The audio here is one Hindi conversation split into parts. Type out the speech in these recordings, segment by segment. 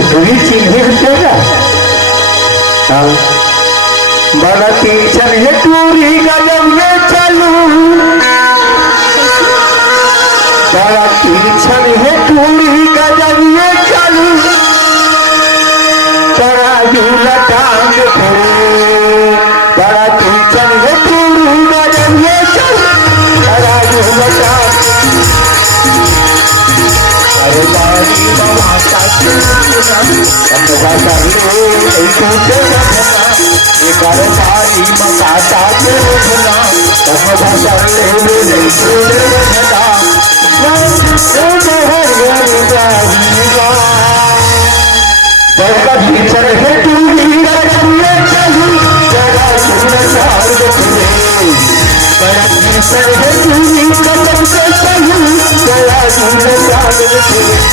तुम्ही चिन्हे होते का बड़ा टेंशन है टूरी गजब ये चालू बड़ा टेंशन है टूरी गजब ये चालू तराजू लटांग बड़ा टेंशन है टूरी गजब ये चालू तराजू लटांग अरे बारी बाबा का बारी मकाता के रुकना तब भसर ले नहीं छोड़े रखना बड़का भीतर है टूरी रखने चलू जरा सुन सार खुले बड़ा भीतर है टूरी कदम से चलू जरा सुन सार खुले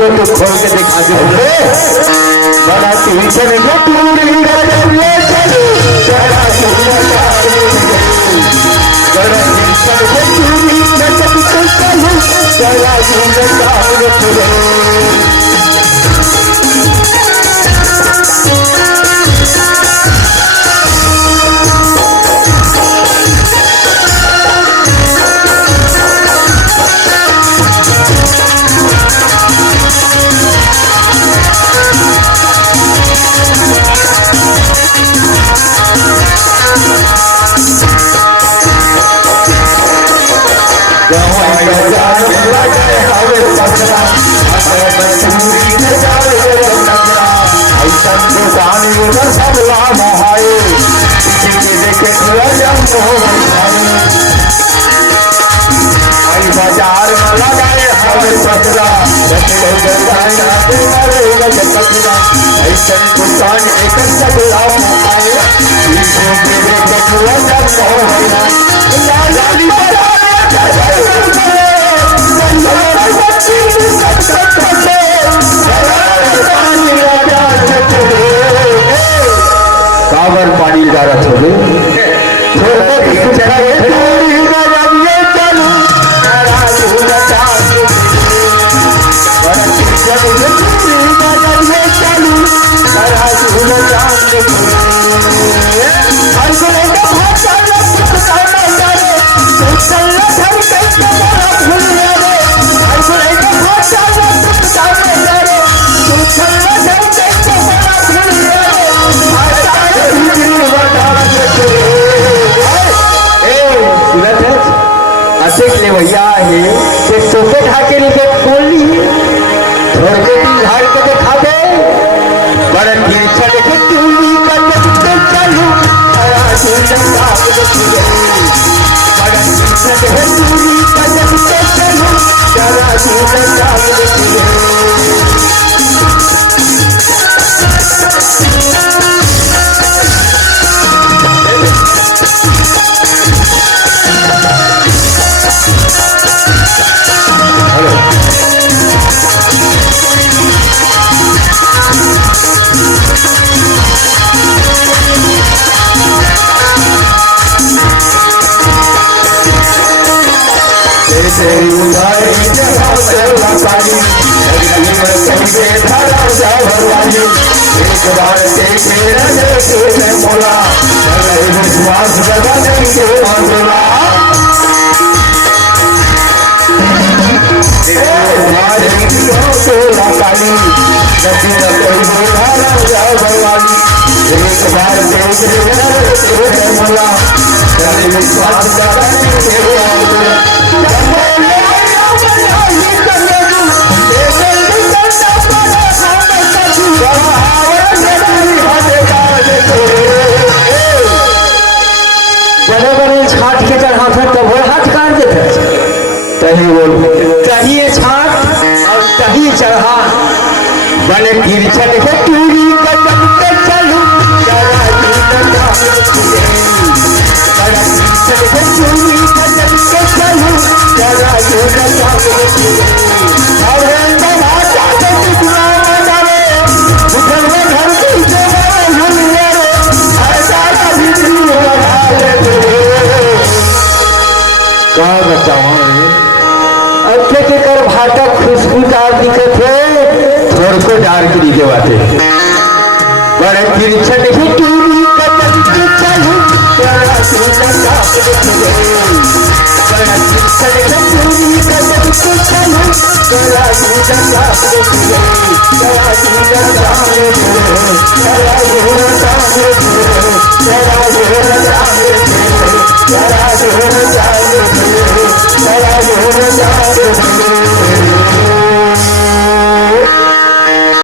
को तो खोल के दिखा दो बड़ा टेंशन है टूरी गजब ये चलू जरा बड़ा टेंशन है टूरी गजब ये चलू जरा बाजार में लगाए हवे पतरा ऐसा दुकान एक सगला काबर पानी जा रहा छोड़े भैया है सोफे ढाके नीचे खोल ली थोड़े दिन झाड़ के दिखा दे बड़ा गिरछा देखे कभी न कोई बुलाना जाए भगवान एक बार देख ले बोला चले विश्वास करने के बड़े बड़े छाट के चढ़ा था तब हाथ काट देते तही बोल कहीं छाट और कहीं चढ़ा बने गिरचन है टूरी कदम पे चलूं जरा बड़ा गिरचन है टूरी कदम पे चलूं जरा अरे बहाता से टुकड़ा डाले उधर में घर की जगह झुलिया रे सारा बिजली लगा ले का बताऊं अच्छे के कर भाटा खुशबूदार दिखे थे थोड़ को डार गिरी के बाते बड़े गिरचन ही टूरी कदम पे चलूं जरा बड़ा गिरचन है टूरी कदम पे चलूं जरा जरा